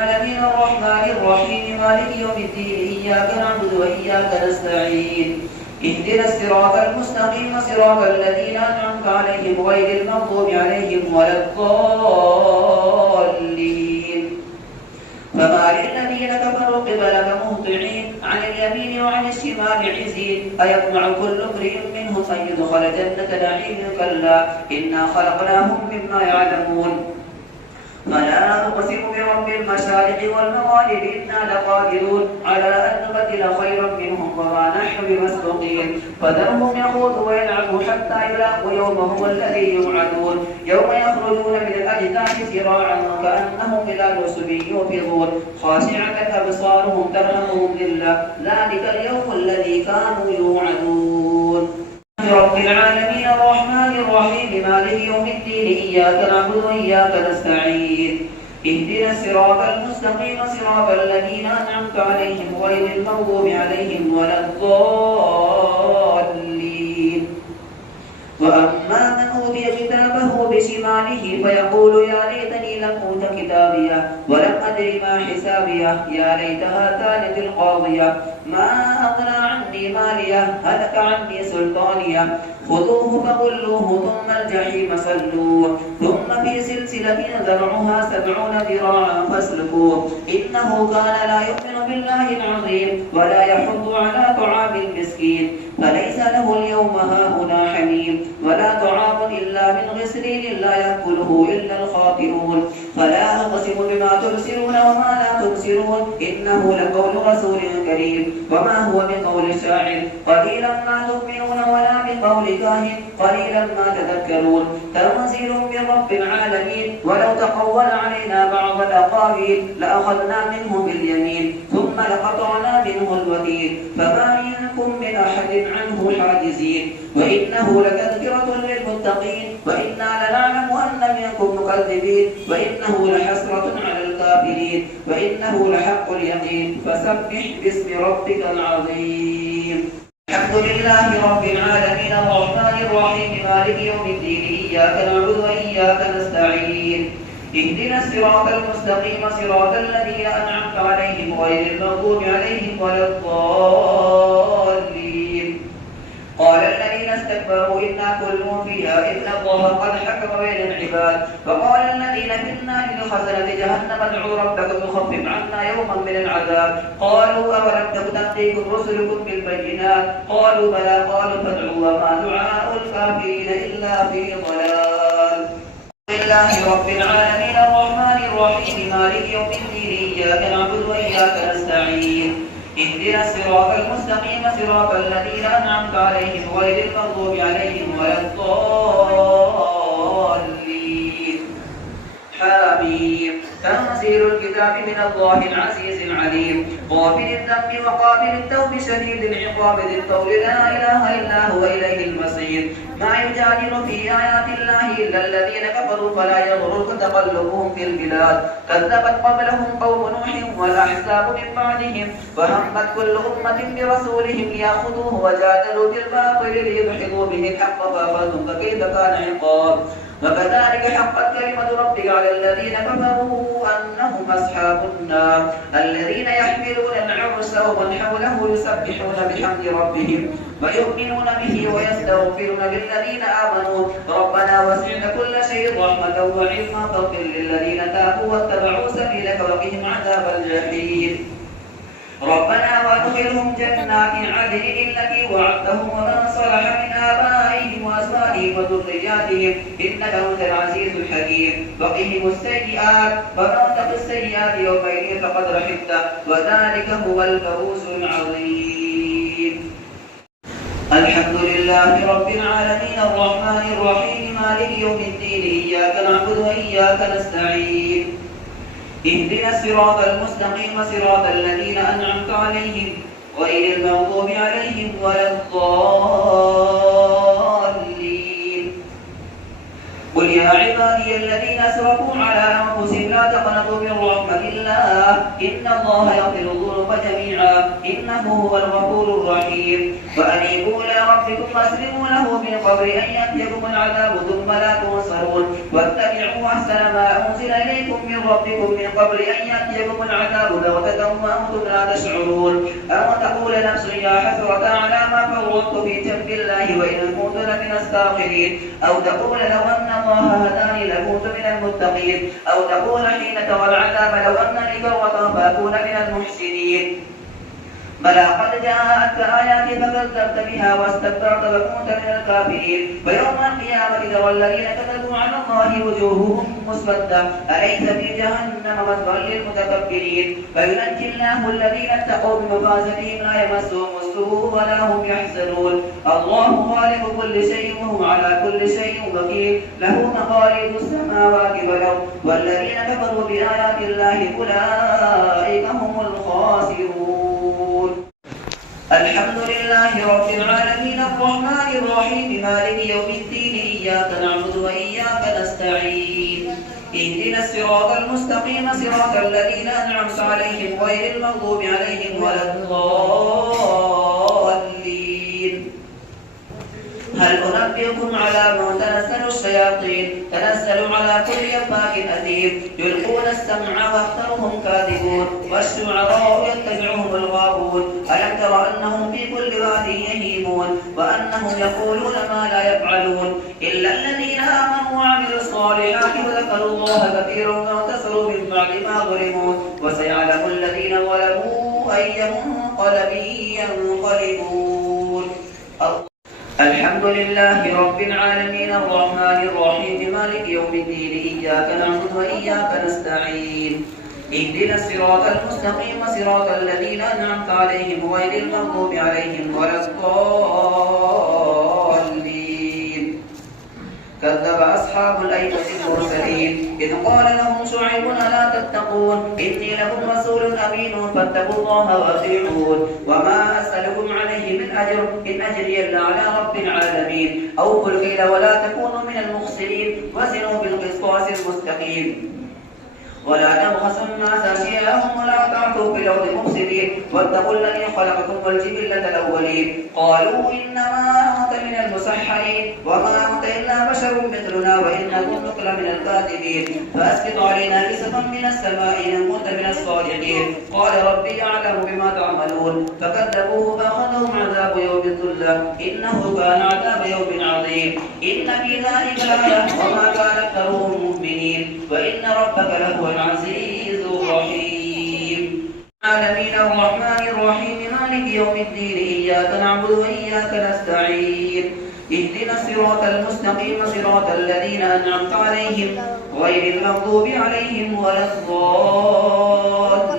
العالمين الرحمن الرحيم مالك يوم الدين إياك نعبد وإياك نستعين اهدنا الصراط المستقيم صراط الذين أنعمت عليهم غير المغضوب عليهم ولا الضالين. فما للذين كفروا قبلك مهطعين عن اليمين وعن الشمال عزين أيطمع كل امرئ منهم أن يدخل جنة نعيم كلا إنا خلقناهم مما يعلمون. فلا أقسم برب المشارق والمغارب إنا لقادرون على أن نبدل خيرا منهم وما نحن بمسبوقين. فذرهم يخوضوا ويلعبوا حتى يلاقوا يومهم الذي يوعدون يوم يخرجون من الأجداث سراعا كأنهم إلى نصب يوفضون خاشعة أبصارهم ترهقهم ذلة ذلك اليوم الذي كانوا يوعدون. رب العالمين الرحمن الرحيم مالك يوم الدين إياك نعبد وإياك نستعين اهدنا الصراط المستقيم صراط الذين أنعمت عليهم غير المغضوب عليهم ولا الضالين. وأما من أوتي كتابه بشماله فيقول يا ليتني لم أوت كتابيه ولم أدر ما حسابيه يا ليتها كانت القاضية ما أغنى عني ماليه هلك عني سلطانيه خذوه فغلوه ثم الجحيم صلوه ثم في سلسلة ذرعها 70 ذراعا فاسلكوه إنه كان لا يؤمن بالله العظيم ولا يحض على طعام المسكين فليس له اليوم هاهنا حميم ولا طعام إلا من غسلين لا يأكله إلا الخاطئون. فلا أقسم بما تبصرون وما لا تبصرون إنه لقول رسول كريم وما هو بقول شاعر قليلا ما تؤمنون ولا بقول كاهن قليلا ما تذكرون. تنزيل من رب العالمين ولو تقول علينا بعض الأقاويل لأخذنا منه باليمين ثم لقطعنا منه الوتين فما منكم من أحد عنه حاجزين. وإنه لتذكرة للمتقين وإنا لنعلم أن منكم مكذبين وإنه لحسرة على الكافرين وإنه لحق اليقين فسبح باسم ربك العظيم. الحمد لله رب العالمين الرحمن الرحيم مالك يوم الدين إياك نعبد وإياك نستعين اهدنا الصراط المستقيم صراط الذين أنعمت عليهم غير المغضوب عليهم ولا الضالين. قال الذين استكبروا إنا كل فيها إن الله قد حكم بين العباد. فقال الذين في النار لخزنة جهنم ادعوا ربكم يخفف عنا يوما من العذاب قالوا أولم تأتيكم رسلكم بالبينات قالوا بلى قالوا فادعوا وما دعاء الكافرين إلا في ضلال. لله رب العالمين الرحمن الرحيم مالك يوم الدين إياك نعبد وإياك نستعين اهدنا الصراط المستقيم صراط الذين أنعمت عليهم غير المغضوب عليهم ولا الضالين. حميم تنزيل الكتاب من الله العزيز العليم غافر الذنب وقابل التوب شديد العقاب ذي الطول لا إله إلا هو إليه المصير. ما يجادل في آيات الله إلا الذين كفروا فلا يغرك تقلبهم في البلاد كذبت قبلهم قوم نوح والأحزاب من بعدهم فهمت كل أمة برسولهم ليأخذوه وجادلوا بالباطل ليدحضوا به الحق فأخذهم فكيف كان عقاب. وكذلك حقت كلمة ربك على الذين كفروا أنهم أصحاب النار الذين يحملون العرش ومن حوله يسبحون بحمد ربهم ويؤمنون به ويستغفرون للذين آمنوا ربنا وسعت كل شيء رحمة وعلما فاغفر للذين تابوا واتبعوا سبيلك وقهم عذاب الجحيم. ربنا وادخلهم جنات عدن التي وعدتهم ومن صلح من آبائهم وأزواجهم وذرياتهم إنك أنت العزيز الحكيم. وقهم السيئات ومن تق السيئات يومئذ فقد رحمته وذلك هو الفوز العظيم. الحمد لله رب العالمين الرحمن الرحيم مالك يوم الدين إياك نعبد وإياك نستعين اهدنا الصراط المستقيم صراط الذين أنعمت عليهم غير المغضوب عليهم ولا الضالين. قل يا عبادي الذين أسرفوا على أنفسهم لا تقنطوا من رحمة الله إن الله يغفر الذنوب جميعا إنه هو الغفور الرحيم فأنيبوا إلى ربكم واسلموا له من قبل أن يأتيكم العذاب ثم لا تنصرون واتبعوا أحسن ما أنزل إليكم من ربكم من قبل أن يأتيكم العذاب بغتة وأنتم لا تشعرون أو تقول نفس يا حسرة على ما فرطت في جنب الله وإن كنت لمن الساخرين أو تقول لو أن الله هداني لكنت من المتقين أو تقول حين ترى العذاب لو أن لي كرة فأكون من المحسنين بلى قد جاءتك آياتي فكذبت بها واستكبرت وكنت من الكافرين ويوم القيامة ترى الذين كذبوا على الله وجوههم مسودة أليس في جهنم مثوى للمتكبرين فينجي الله الذين اتقوا بمفازتهم لا يمسهم السوء ولا هم يحزنون الله خالق كل شيء وهو على كل شيء وكيل له مقاليد السماوات والأرض والذين كفروا بآيات الله أولئك هم الخاسرون. الحمد لله رب العالمين الرحمن الرحيم مالك يوم الدين إياك نعبد وإياك نستعين اهدنا الصراط المستقيم صراط الذين أنعمت عليهم غير المغضوب عليهم ولا الضالين. هل أنبئكم على من تنزل الشياطين تنزل على كل أفاك أثيم يلقون السمع وأكثرهم كاذبون والشعراء يتبعهم الغابون ألم تر أنهم في كل واد يهيمون وأنهم يقولون ما لا يفعلون إلا الذين آمنوا وعملوا الصالحات وذكروا الله كثيرا وانتصروا من بعد ما ظلموا وسيعلم الذين ظلموا أي منقلب ينقلبون. الحمد لله رب العالمين الرحمن الرحيم مالك يوم الدين إياك نعبد وإياك نستعين اهدنا الصراط المستقيم صراط الذين أنعمت عليهم غير المغضوب عليهم ولا الضالين. كذب أصحاب الأيكة المرسلين إذ قال لهم شعيب ألا تتقون إني لكم رسول أمين فاتقوا الله وأطيعون وما أسألكم عليه من أجر إن أجري إلا على رب العالمين أوفوا الكيل ولا تكونوا من المخسرين وزنوا بالقسطاس المستقيم ولا تبخسوا الناس أشياءهم ولا تعثوا في الأرض مفسدين واتقوا الذي خلقكم والجبلة الأولين قالوا إنما أنت من المسحرين وما أنت إلا بشر مثلنا وإن كنت لمن الكاذبين فأسقط علينا كسفا من السماء إن كنت من الصادقين قال ربي أعلم بما تعملون فكذبوه فأخذهم عذاب يوم الذلة إنه كان عذاب يوم عظيم إن في ذلك لآية وما كان أكثرهم مؤمنين وإن ربك لهو العزيز الرحيم. العالمين الرحمن الرحيم مالك يوم الدين إياك نعبد وإياك نستعين اهدنا الصراط المستقيم صراط الذين أنعمت عليهم غير المغضوب عليهم ولا الضالين.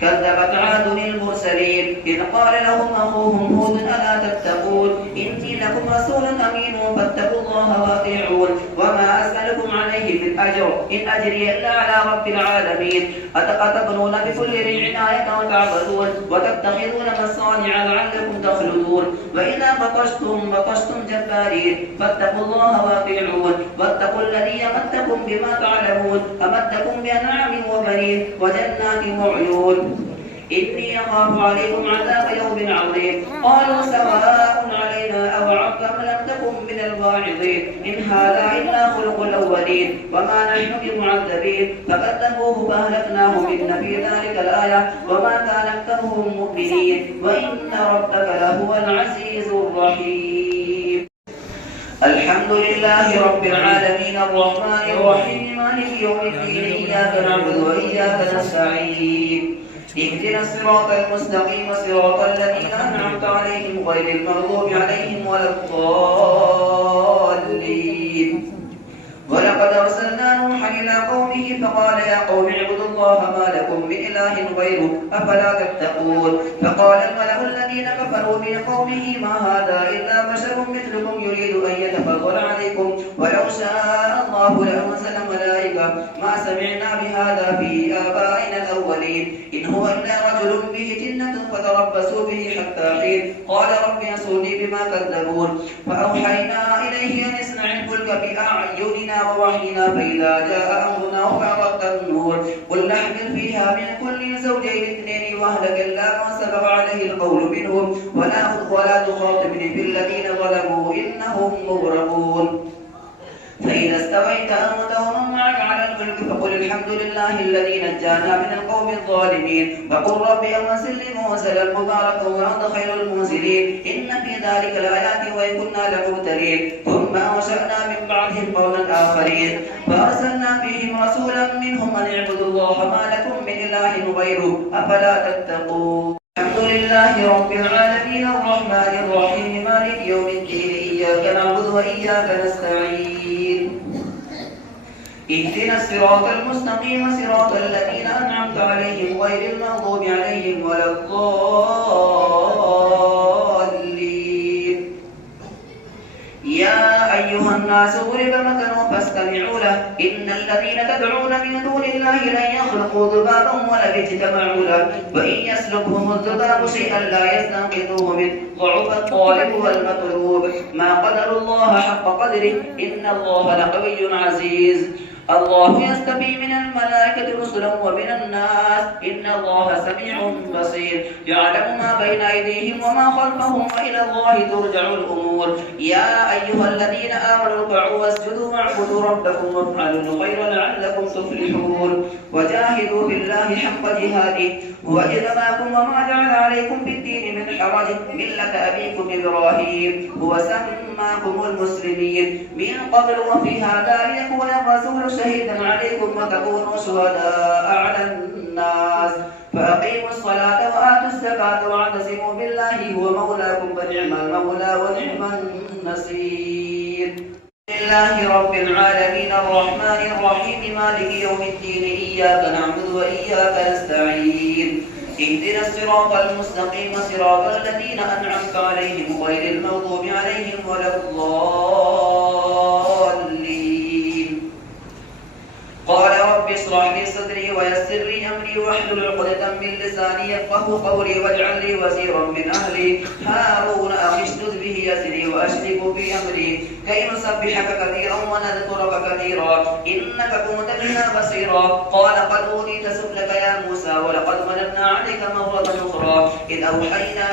كذبت عاد المرسلين إذ قال لهم أخوهم هود ألا تتقون إني لكم رسول أمين فاتقوا الله وأطيعون وما أسألكم عليه من أجر إن أجري إلا على رب العالمين أتبنون بكل ريع آية وتعبدون وتتخذون مصانع لعلكم تخلدون وإذا بطشتم جبارين فاتقوا الله وأطيعون واتقوا الذي أمدكم بما تعلمون أمدكم بأنعام وبنين وجنات وعيون إني أخاف عليكم عذاب يوم عظيم قالوا سواء علينا أوعظت أم لم تكن من الواعظين إن هذا إلا خلق الأولين وما نحن بمعذبين فكذبوه فأهلكناهم إن في ذلك الآية وما كان أكثرهم مؤمنين وإن ربك لهو العزيز الرحيم. الحمد لله رب العالمين الرحمن الرحيم مالك يوم الدين إياك نعبد وإياك نستعين اهدنا الصراط المستقيم صراط الذين أنعمت عليهم غير المغضوب عليهم ولا الضالين. ولقد أرسلنا نوحا إلى قومه فقال يا قوم اعبدوا الله ما لكم من إله غيره أفلا تتقون فقال الملأ الذين كفروا من قومه ما هذا إلا بشر مثلكم يريد أن يتفضل عليكم ولو شاء الله لأنزل ملائكة ما سمعنا بهذا في آبائنا الأولين إن هو إلا رجل به جنة فتربصوا فتربصوا به حتى حين. قال رب انصرني بما كذبون. فأوحينا إليه أن اصنع الفلك بأعيننا ووحينا فإذا جاء أمرنا وفارت النور قل نحمل فيها من كل زوجين اثنين وأهلك إلا من سبق عليه القول منهم ولا تخاطبني في الذين ظلموا إنهم مغرقون. فإذا استويت أنت ومن معك على الفلك فقل الحمد لله الذي نجانا من القوم الظالمين وقل رب أنزل لي منزلا مباركا وأنت خير المنزلين إن في ذلك لآيات وإن كنا لمبتلين. ثم أنشأنا من بعدهم قوما آخرين فأرسلنا فيهم رسولا منهم أن اعبدوا الله ما لكم من إله غيره أفلا تتقون. الحمد لله رب العالمين الرحمن الرحيم مالك يوم الدين إياك نعبد وإياك نستعين اهدنا الصراط المستقيم صراط الذين أنعمت عليهم غير المغضوب عليهم ولا الضالين. يا أيها الناس ضرب مثل فاستمعوا له إن الذين تدعون من دون الله لن يخلقوا ذبابا ولو اجتمعوا له وإن يسلبهم الذباب شيئا لا يستنقذوه منه ضعف الطالب والمطلوب ما قدر الله حق قدره إن الله لقوي عزيز. الله يستبي من الملائكة رسلا ومن الناس إن الله سميع بصير يعلم ما بين أيديهم وما خلفهم وإلى الله ترجع الأمور. يا أيها الذين آمنوا اركعوا واسجدوا واعبدوا ربكم وافعلوا الخير لعلكم تفلحون. وجاهدوا بالله حق جهاده هو اجتباكم وما جعل عليكم في الدين من حرج ملة أبيكم إبراهيم هو سماكم المسلمين من قبل وفي هذا ليكون الرسول شهيدا عليكم وتكونوا شهداء على الناس فأقيموا الصلاة وآتوا الزكاة واعتصموا بالله هو مولاكم فنعم المولى ونعم النصير. لله رب العالمين الرحمن الرحيم مالك يوم الدين إياك نعبد وإياك نستعين اهدنا الصراط المستقيم صراط الذين أنعمت عليهم غير المغضوب عليهم ولا الضالين. قال رب اشرح لي صدري ويسر لي أمري واحلل عقدة من لساني يفقهوا قولي واجعل لي وزيرا من أهلي هارون أخي اشدد به أزري وأشركه في أمري كي نسبحك كثيرا ونذكرك كثيرا إنك كنت بنا بصيرا. قال قد أوتيت سؤلك يا موسى ولقد مننا عليك مرة أخرى إذ أوحينا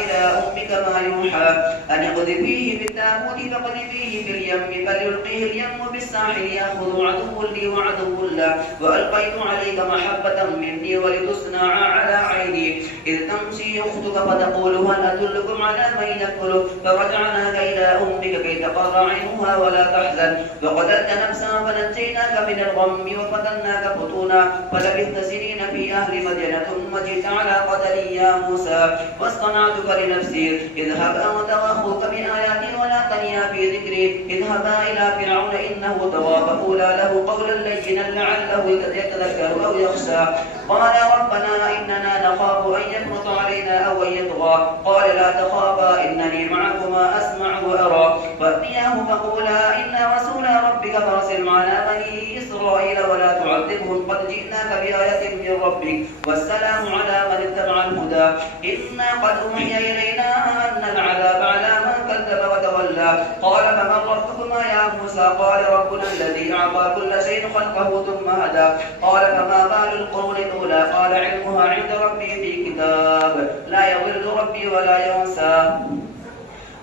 إلى أمك ما يوحى أن اقذفيه في التابوت فاقذفيه في اليم فليلقيه اليم بالساحل يأخذ عدو لي وعدو له وألقيت عليك محبة مني ولتصنع على عيني إذ تمشي أختك فتقول هل أدلكم على من يكفله فرجعناك إلى أمك كي تقر عينها ولا تحزن وقتلت نفسا فنجيناك من الغم وفتناك فتونا فلبثت سنين في أهل مدينة ثم جئت على قدري يا موسى واصطنعتك لنفسي اذهب أنت وأخوك بآياتي ولا تنيا في ذكري اذهبا إلى فرعون إنه طغى فقولا له قولا لينا لعله يتذكر أو يخشى. قال ربنا إننا نخاف أن يفرط علينا أو أن يطغى قال لا تخافا إنني معكما أسمع وأرى فأتياه فقولا إنا رسول ربك فارسل معنا بني إسرائيل ولا تعذبهم قد جئناك بآية من ربك والسلام على من اتبع الهدى إنا قد أوحي إلينا أن العذاب على من كذب وتولى. قال فمن ربكما يا موسى قال ربنا الذي أعطى كل شيء خلقه ثم هدى. قال فما بال القرون الأولى قال علمها عند ربي في كتاب لا يضل ربي ولا ينسى.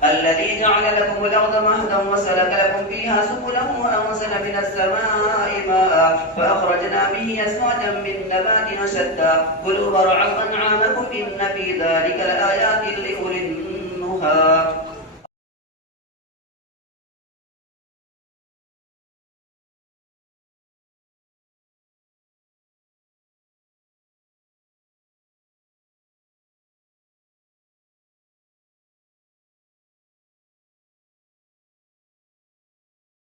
الذي جعل لكم الأرض مهدا وسلك لكم فيها سبلا وأنزل من السماء ماء فأخرجنا به أزواجا من نبات شتى كلوا وارعوا أنعامكم إن في ذلك لآيات لأولي النهى.